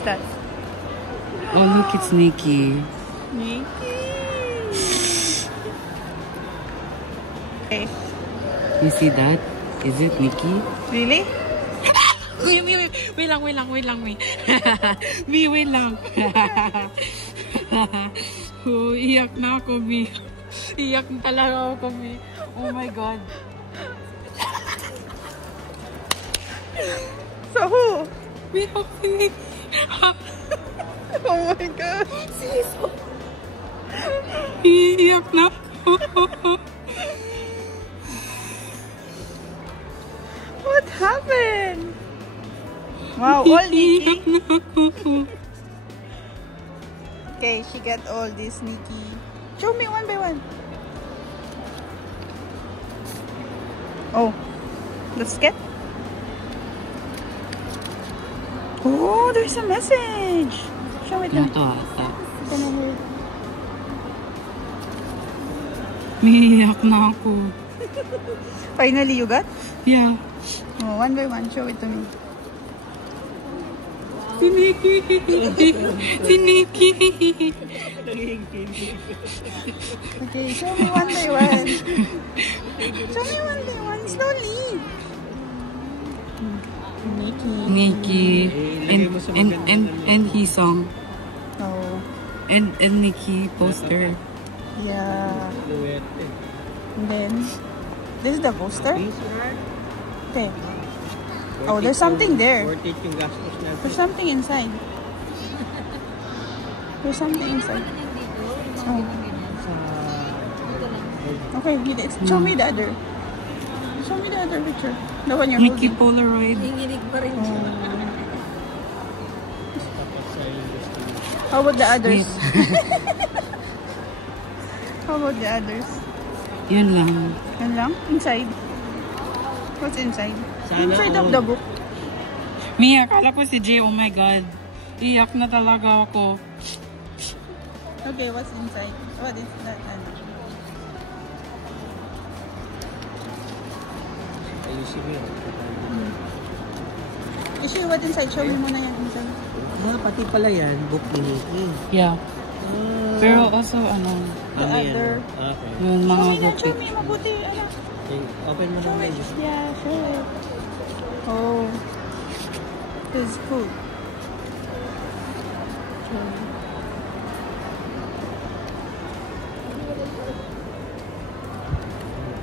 What's that? Oh, look, it's Nikki. Nikki. Okay. You see that? Is it Nikki? Really? Wait lang. Wait lang. Oh, iyak na ako, Mi. Iyak na talaga ako, Mi. Oh my God. So who? We have Nikki. Oh my God. Iyak na ako. What happened? Wow, all Nikki. Okay, she got all this Nikki. Show me one by one. Oh, let's get. Oh, there's a message. Show it to me. Iyak na ako. Finally, you got? Yeah. Oh, one by one. Show it to me. Si Nikki. Si Nikki. Okay, show me one by one. Show me one by one. Slowly. Nikki. And he song. Oh. And Nikki poster. Yeah. And then, this is the poster? Okay. Oh, there's something there. There's something inside. There's something inside. Oh. Okay, show me the other. Show me the other picture. The one you're Nikki holding. Polaroid. Oh. How about the others? How about the others? Yun lang. Yan lang? Inside? What's inside? Inside of the book. Mia, akala ko si Jay. Oh my God. Iyak na talaga ako. Okay, what's inside? What is that? Issue, what inside? Show me muna yan inside. Ah, pati pala yan, book ni Nikki. Yeah. Pero also, The other. Okay. yung mga Show book. me, mabuti. Open mo Show naman. it. Yeah, show it. Oh. This is cool.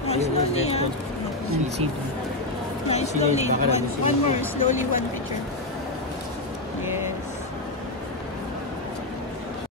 Slowly, And see. yeah, slowly. One more, slowly, one picture.